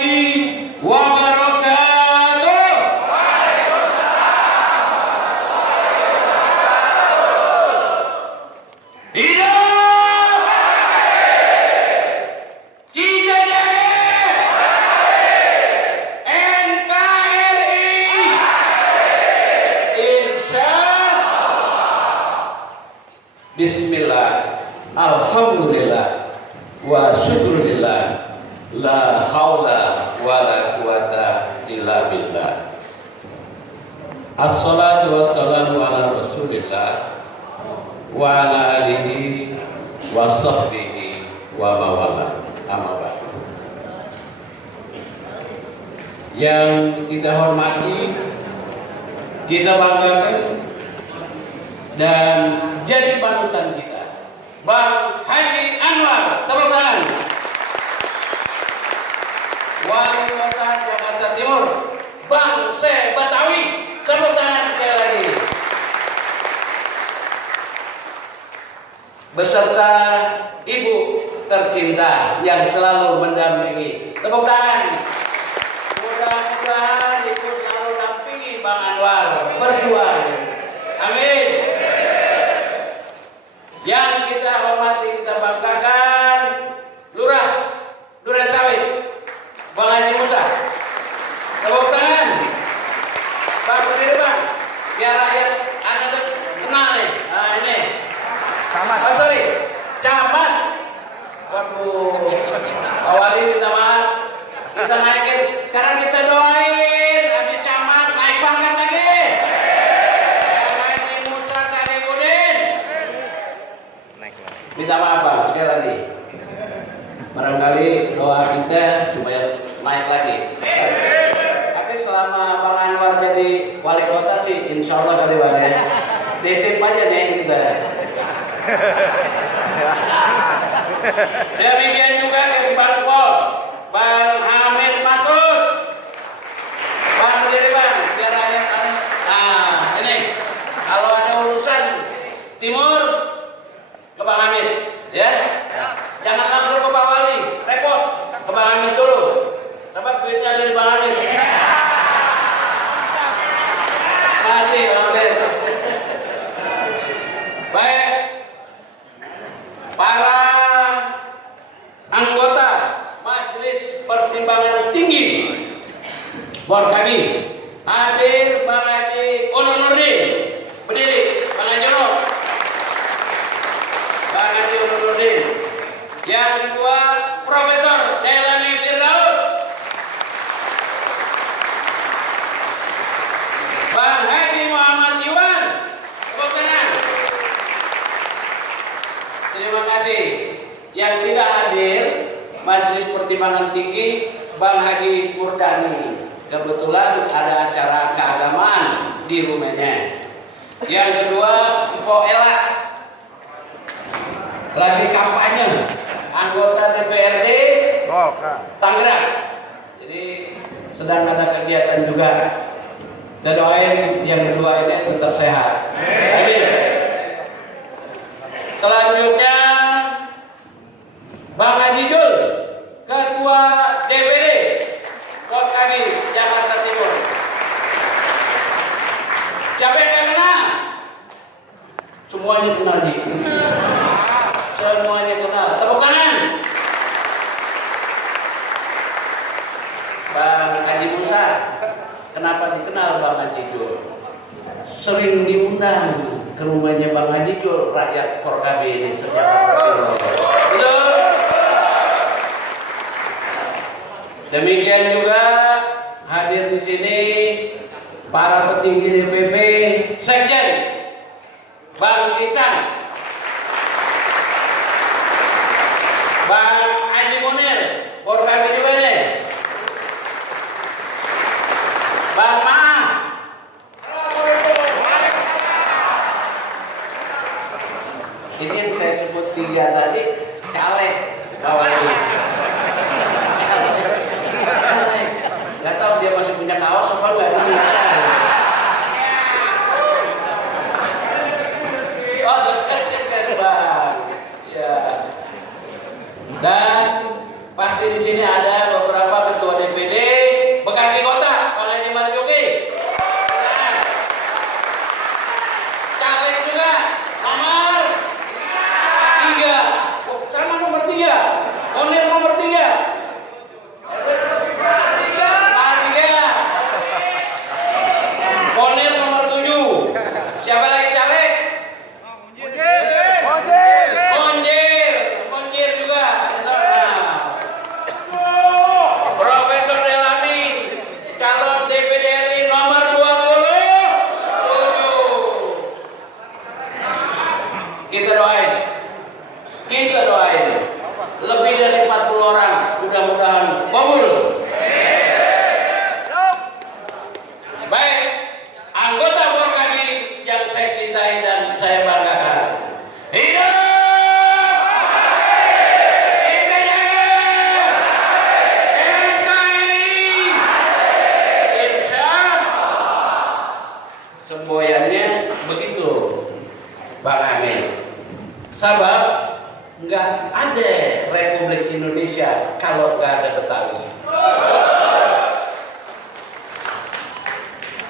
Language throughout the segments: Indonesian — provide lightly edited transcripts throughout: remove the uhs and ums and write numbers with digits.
wabarakatuh. Hidup kita jaga NKRI. Insya Bismillah, alhamdulillah, wa syukurillah, la haula wa la quwata illa billah. Assalatu wassalamu ala rasulillah wa ala alihi wa sahbihi wa mawala, amma ba'du. Yang kita hormati, kita banggakan dan jadi panutan kita, Bang Haji Anwar. Tepuk tangan. Wali Kota Jakarta Timur, Bang Se Betawi. Tepuk tangan sekali lagi. Beserta ibu tercinta yang selalu mendampingi. Tepuk tangan. Mudah-mudahan ibu selalu dampingi Bang Anwar berjuang. Amin. Yang kita hormati, kita banggakan Lurah Durensawit, Bang Haji Musa. Tepuk tangan. Bang, berdiri Bang, biar rakyat ada kenal nih. Nah ini Camat. Oh sorry, Camat. Waduh, awali minta maaf. Kita naikin, sekarang kita doain habis Camat naik pangkat lagi. Haji Musa Sarifudin. Minta maaf Bang, sekali lagi. Barangkali doa kita supaya naik lagi. Tapi selama Bang Anwar jadi wali kota sih, insya Allah kali Bang ya. Titip aja nih kita. Demikian juga ke Bang Pol, Bang Hamid Masud. Bang diri Bang, biar ayat aneh. Nah ini, kalau ada urusan timur ke Bang Hamid, ya. Jangan langsung ke Pak Wali, repot. Ke Bang Hamid dulu. Dapat duitnya dari Bang Hamid. Masih Bang Hamid. Baik, para anggota Majelis Pertimbangan Tinggi Forkabi hadir Bang Haji Ono Nurdin, berdiri Bang Haji Ono. Bang Haji Ono Nurdin. Yang kedua Profesor Delani Firdaus, Bang Haji Muhammad Iwan. Tepuk tangan. Terima kasih. Yang tidak hadir Majelis Pertimbangan Tinggi Bang Haji Murdani. Kebetulan ada acara keagamaan di rumahnya. Yang kedua Mpok Ella lagi kampanye, anggota DPRD Tangerang. Jadi sedang ada kegiatan juga. Dan doain yang kedua ini tetap sehat. Amin. Selanjutnya Bang Haji Jul, Ketua DPD Forkabi Jakarta Timur. Siapa yang gak kenal? Semuanya kenal nih. Semuanya kenal. Tepuk tangan. Bang Haji Musa, kenapa dikenal Bang Haji Jul? Sering diundang ke rumahnya Bang Haji Jul, rakyat Forkabi ini sejak betul. Demikian juga hadir di sini para petinggi DPP, Sekjen Bang Isan, Bang Haji Munir, Forkabi juga nih, Bang Ma. Ini yang saya sebut tiga tadi, caleg bawahnya. Caleg. Gak tahu dia masih punya kaos apa enggak, itu nggak tahu. Oh, Bang. Ya. Dan pasti di sini ada ada Republik Indonesia kalau nggak ada Betawi.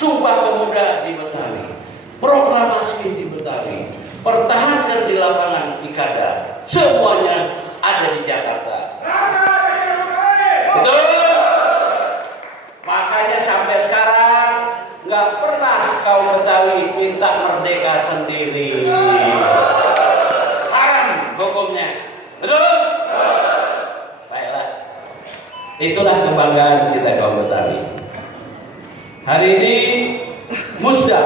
Sumpah Pemuda di Betawi, proklamasi di Betawi, pertahankan di lapangan Ikada, semuanya ada di Jakarta. Betul? Makanya sampai sekarang nggak pernah kaum Betawi minta merdeka sendiri. Haram hukumnya. Betul? Baiklah. Itulah kebanggaan kita kaum Betawi. Hari ini Musda.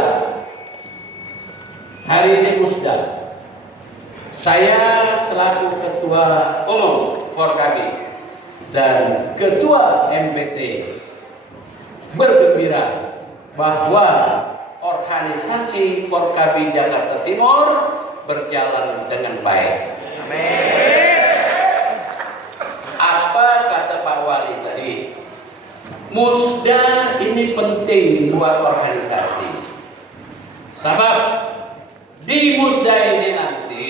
Saya selaku Ketua Umum Forkabi dan Ketua MPT bergembira bahwa organisasi Forkabi Jakarta Timur berjalan dengan baik. Amin. Apa kata Pak Wali tadi? Musda ini penting buat organisasi. Sebab di Musda ini nanti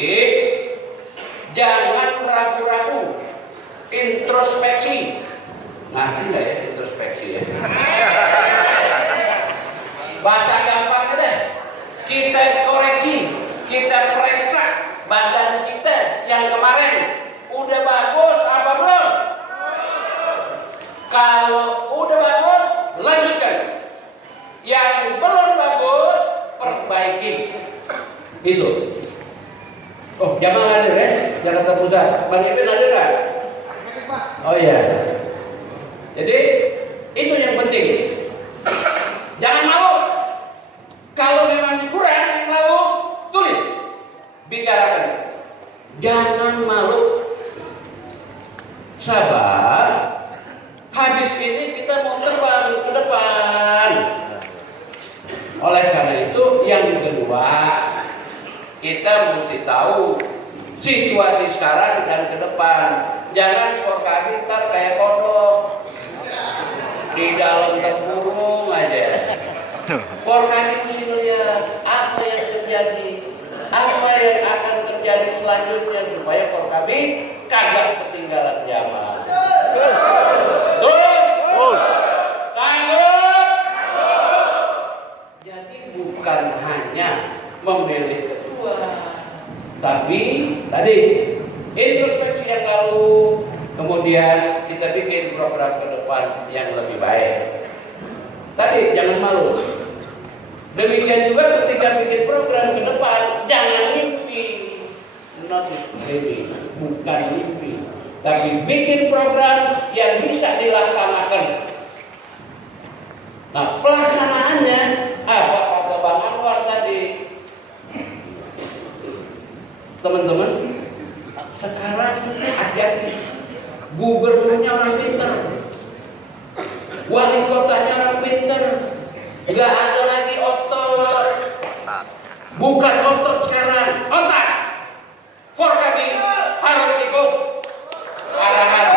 jangan ragu-ragu, introspeksi. Ngerti nggak ya introspeksi ya? Bahasa gampang deh. Kita koreksi, kita periksa badan kita yang kemarin udah bagus apa belum? Kalau udah bagus, lanjutkan. Yang belum bagus, perbaiki. Itu. Oh, Jamal hadir ya, Jakarta Pusat. Bang Ipin hadir nggak? Oh iya. Jadi itu yang penting. Jangan malu. Kalau memang kurang yang lalu, tulis, bicarakan. Jangan malu. Sabar. Habis ini kita mau terbang ke depan. Oleh karena itu, yang kedua, kita mesti tahu situasi sekarang dan ke depan. Jangan Forkabi ntar kayak kodok di dalam tempurung aja. Forkabi mesti lihat apa yang terjadi, apa yang akan terjadi selanjutnya supaya Forkabi kagak ketinggalan zaman. Jadi bukan hanya memilih ketua, tapi tadi introspeksi yang lalu, kemudian kita bikin program ke depan yang lebih baik. Tadi jangan malu. Demikian juga ketika bikin program ke depan, jangan mimpi. Notice ini bukan mimpi, tapi bikin program yang bisa dilaksanakan. Nah, pelaksanaannya apa kata Bang Anwar tadi? Teman-teman, sekarang hati-hati. Gubernurnya orang pinter, wali kotanya orang pinter, nggak ada lagi otot. Bukan otot sekarang, otak. Forkabi harus ikut arahan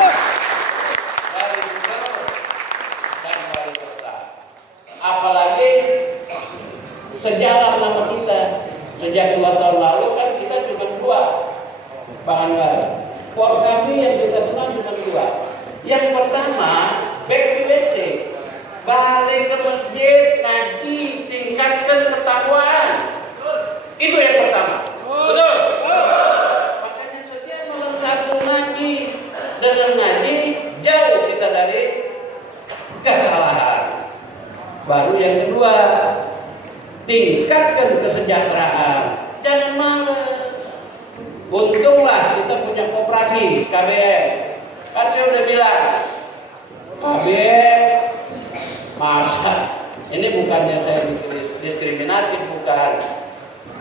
dari gubernur dan wali kota. Apalagi sejalan nama kita. Sejak 2 tahun lalu kan kita cuma 2, Bang Anwar. Forkabi yang kita kenal cuma 2. Yang pertama, back to basic. Balik ke masjid, ngaji, tingkatkan ketakwaan. Itu yang pertama. Betul? Makanya setiap malam Sabtu ngaji. Dengan ngaji, jauh kita dari kesalahan. Baru yang kedua, tingkatkan kesejahteraan. Jangan malas. Untunglah kita punya koperasi KBM. Kan saya udah bilang, KBM masa ini bukannya saya diskriminatif, bukan.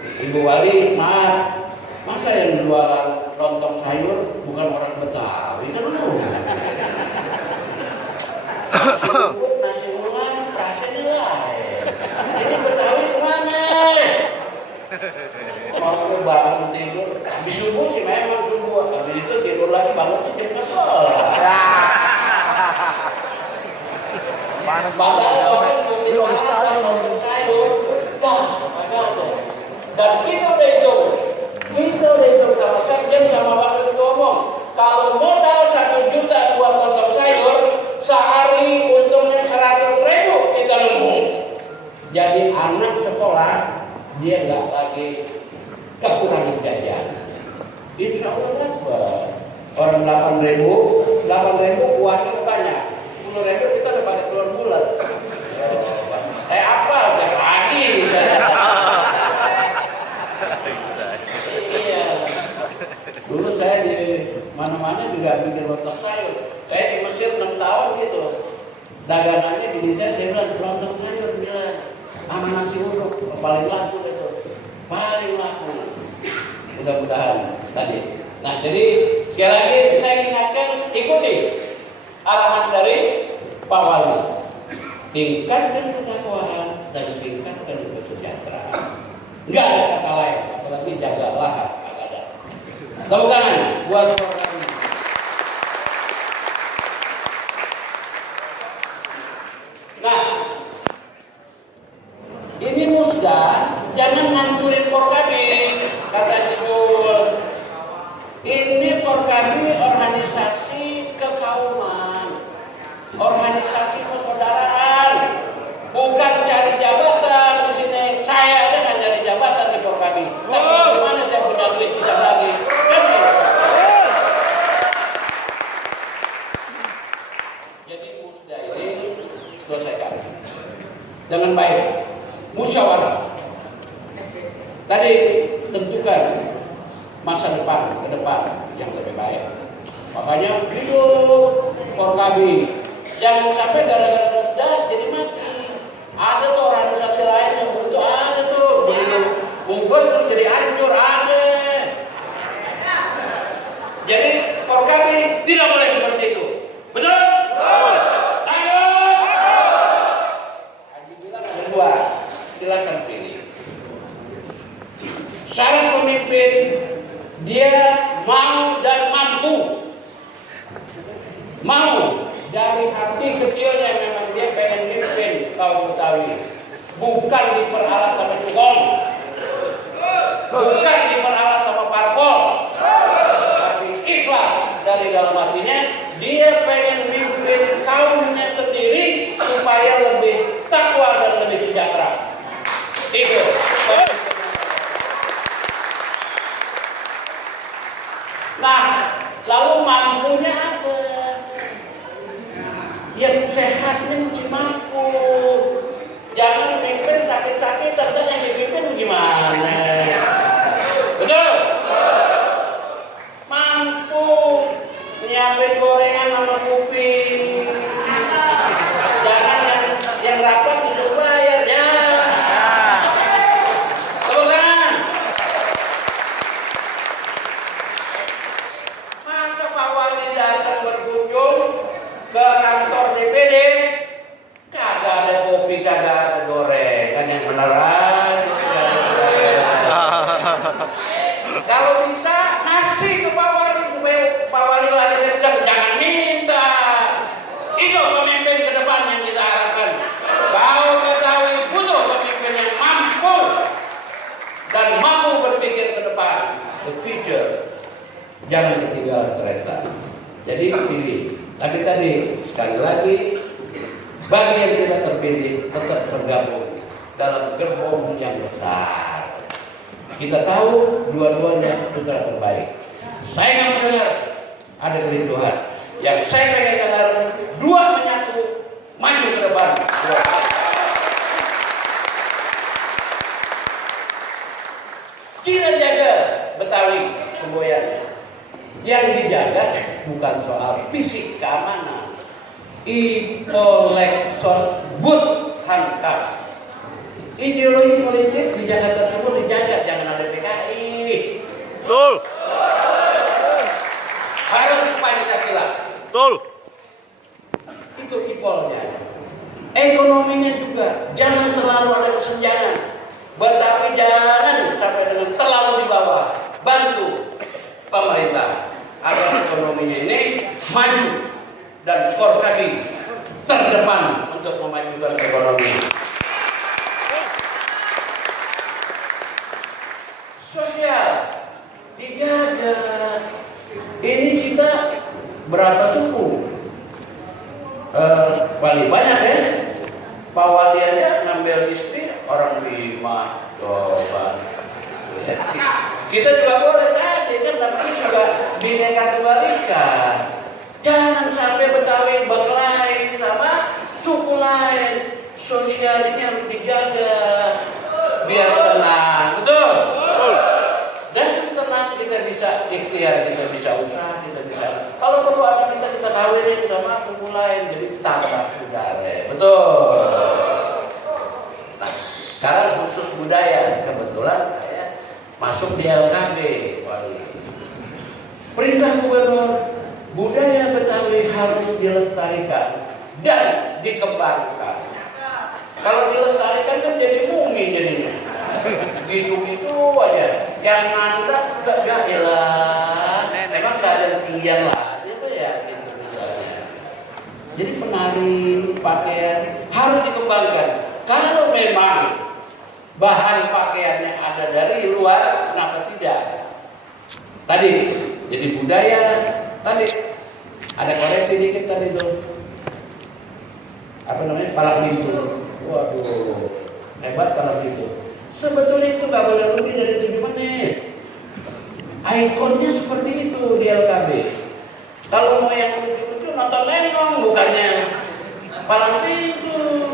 Ibu Wali, maaf, masa yang jualan lontong sayur bukan orang Betawi kan lu? Nasi ulam rasanya lain. Ini Betawi kemana? Mau bangun tidur, habis subuh sih memang subuh, habis itu tidur lagi bangunnya jam 11. Padahal dan kita udah hitung sama sekjen sama wakil ketua umum. kalau modal 1 juta buat potong sayur, sehari untungnya 100.000 kita nemu. Jadi anak sekolah dia nggak lagi kekurangan jajan. Insya Allah dapat. Orang 8.000 buahnya banyak. 10.000 kita udah pakai telur bulat. Apa? Tiap pagi misalnya. Iya. Dulu saya di mana-mana juga bikin lontong sayur. Kayak di Mesir 6 tahun gitu. Dagangannya bini saya bilang lontong sayur bilang sama nasi uduk paling laku itu. Paling laku. Mudah-mudahan tadi. Nah, jadi sekali lagi saya ingatkan, ikuti arahan dari Pak Wali. Tingkatkan ketakwaan dan tingkatkan kesejahteraan. Enggak ada kata lain, apalagi jagalah harta. Tepuk tangan buat program ini. Nah, ini musda, jangan ngancurin Forkabi, kata Jibul. Ini Forkabi organisasi kekauman, organisasi persaudaraan, bukan cari jabatan di sini. Saya aja nggak cari jabatan di Forkabi. Tapi bagaimana saya punya duit bisa lagi? Jadi musda ini selesaikan dengan baik, musyawarah. Tadi tentukan masa depan ke depan yang lebih baik. Makanya hidup Forkabi. Jangan sampai gara-gara musda jadi mati. Ada tuh organisasi lain yang begitu, ada tuh begitu bungkus terus jadi hancur, ada. Jadi Forkabi tidak boleh seperti itu. Betul? Takut? Haji bilang ada 2. Silakan pilih. Syarat pemimpin dia mau dan mampu. Mau dari hati kecilnya memang dia pengen mimpin kaum Betawi. Bukan diperalat sama cukong, bukan diperalat sama parpol, tapi ikhlas dari dalam hatinya dia pengen mimpin kaumnya sendiri supaya lebih takwa dan lebih sejahtera. Itu. Nah, lalu mampunya apa? Yang sehatnya mesti mampu. Jangan mimpin sakit-sakit, tentu yang dipimpin gimana? Betul? Mampu nyiapin gorengan sama kopi. Jangan yang rapat disuruh bayar ya. Tepuk tangan. Masa Pak Wali datang berkunjung ke kantor DPD, kagak ada kopi, kagak ada gorengan, yang benar aja. Kalau bisa ngasih ke Pak Wali supaya Pak Wali lari kencang, jangan minta. Itu pemimpin ke depan yang kita harapkan. Kaum Betawi butuh pemimpin yang mampu dan mampu berpikir ke depan, the future. Jangan ketinggalan kereta. Jadi pilih. Tapi tadi sekali lagi, bagi yang tidak terpilih tetap bergabung dalam gerbong yang besar. Kita tahu dua-duanya putra terbaik. Saya nggak mendengar ada kerinduan. Yang saya pengen dengar 2 menyatu, maju ke depan. Kita jaga Betawi semboyannya. Yang dijaga bukan soal fisik keamanan, Ipoleksos but hantam. Ideologi politik di Jakarta Timur dijaga, jangan ada PKI. Betul. Harus Pancasila. Betul. Itu Ipolnya. Ekonominya juga jangan terlalu ada kesenjangan. Betawi jangan sampai dengan terlalu di bawah. Bantu pemerintah agar ekonominya ini maju dan Forkabi terdepan untuk memajukan ekonomi. Sosial dijaga. Ini kita wali banyak ya. Pak Wali aja ngambil istri orang Bima, coba. Ya. Kita juga boleh tadi kan, tapi juga bineka tunggal ika. Jangan sampai Betawi berkelahi sama suku lain. Sosial ini harus dijaga biar tenang, betul? Dan tenang kita bisa ikhtiar, kita bisa usaha, kita bisa. Kalau perlu anak kita kawinin sama suku lain, jadi tambah saudara, betul? Nah, sekarang khusus budaya, kebetulan saya masuk di LKB, wali. Perintah gubernur, budaya Betawi harus dilestarikan dan dikembangkan. Kalau dilestarikan kan jadi mumi jadinya. Gitu-gitu aja. Yang nandak juga jahilah. Memang gak ada tinggian lah. Apa ya gitu misalnya. Jadi penari, pakaian harus dikembangkan. Kalau memang bahan pakaiannya ada dari luar, kenapa tidak? Tadi jadi budaya. Tadi ada koreksi dikit tadi tuh. Apa namanya? Palang pintu. Waduh, hebat palang pintu. Sebetulnya itu nggak boleh lebih dari 7 menit. Ikonnya seperti itu di LKB. Kalau mau yang lucu-lucu nonton Lenong, bukannya palang pintu.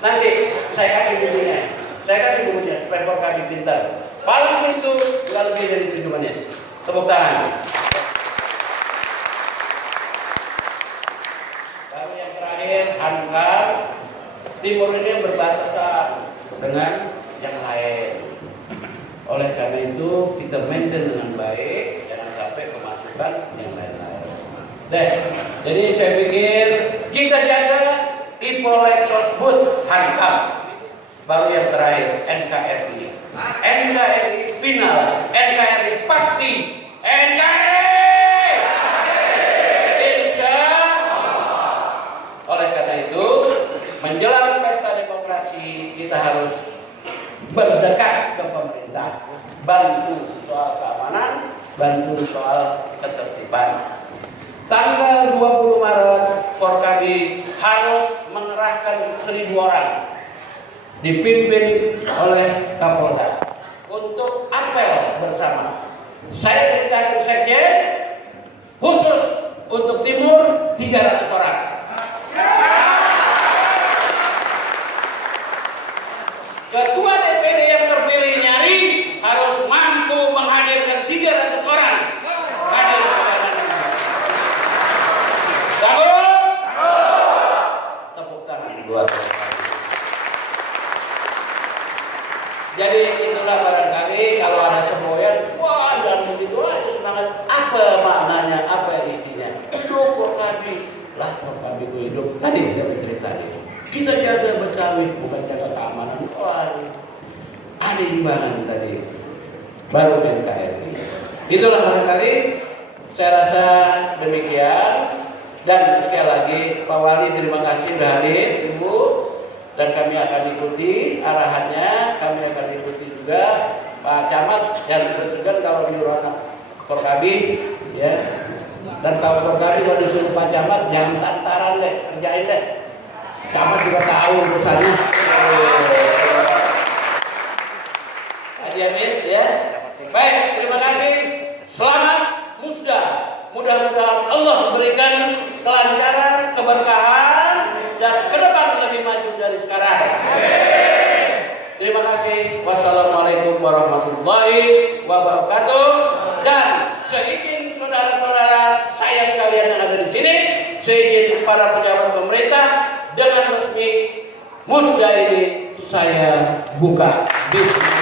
Nanti saya kasih bukunya supaya kami pintar. Palang pintu nggak lebih dari 7 menit. Tepuk tangan. Lalu yang terakhir, Hankam. Timur ini berbatasan dengan yang lain. Oleh karena itu kita maintain dengan baik, jangan sampai kemasukan yang lain-lain. Jadi saya pikir kita jaga Ipolek Sosbud Hankam. Baru yang terakhir NKRI. NKRI final, NKRI pasti, NKRI. Insya Allah. Oleh karena itu menjelang pesta demokrasi kita harus berdekat ke pemerintah, bantu soal keamanan, bantu soal ketertiban. Tanggal 20 Maret Forkabi harus mengerahkan 1.000 orang dipimpin oleh Kapolda untuk apel bersama. Saya perintahkan sekjen khusus untuk Timur 300 orang. Ketua DPD yang terpilih nyari harus mampu menghadirkan 300 orang hadir ke badan. Sanggup? Tepuk tangan buat. Jadi itulah barangkali kalau ada semboyan, wah dan begitu aja semangat. Apa maknanya? Apa isinya? Hidup Forkabi lah, Forkabi itu hidup. Tadi saya bercerita tadi. Kita jaga Betawi, bukan jaga keamanan. Wah, ada imbangan tadi. Baru NKRI. Itulah barangkali saya rasa demikian. Dan sekali lagi Pak Wali terima kasih sudah hadir, Ibu. Dan kami akan ikuti arahannya. Kami akan ikuti juga Pak Camat yang sebetulnya kalau nyuruh anak Forkabi, ya. Dan kalau Forkabi kalau disuruh Pak Camat jangan tantaran deh, kerjain deh. Camat juga tahu urusannya. Haji Amin, ya. Baik, terima kasih. Selamat Musda. Mudah-mudahan Allah berikan kelancaran, keberkahan, dan ke depan lebih maju dari sekarang. Terima kasih. Wassalamualaikum warahmatullahi wabarakatuh. Dan seizin saudara-saudara saya sekalian yang ada di sini, seizin para pejabat pemerintah, dengan resmi Musda ini saya buka. Bismillah.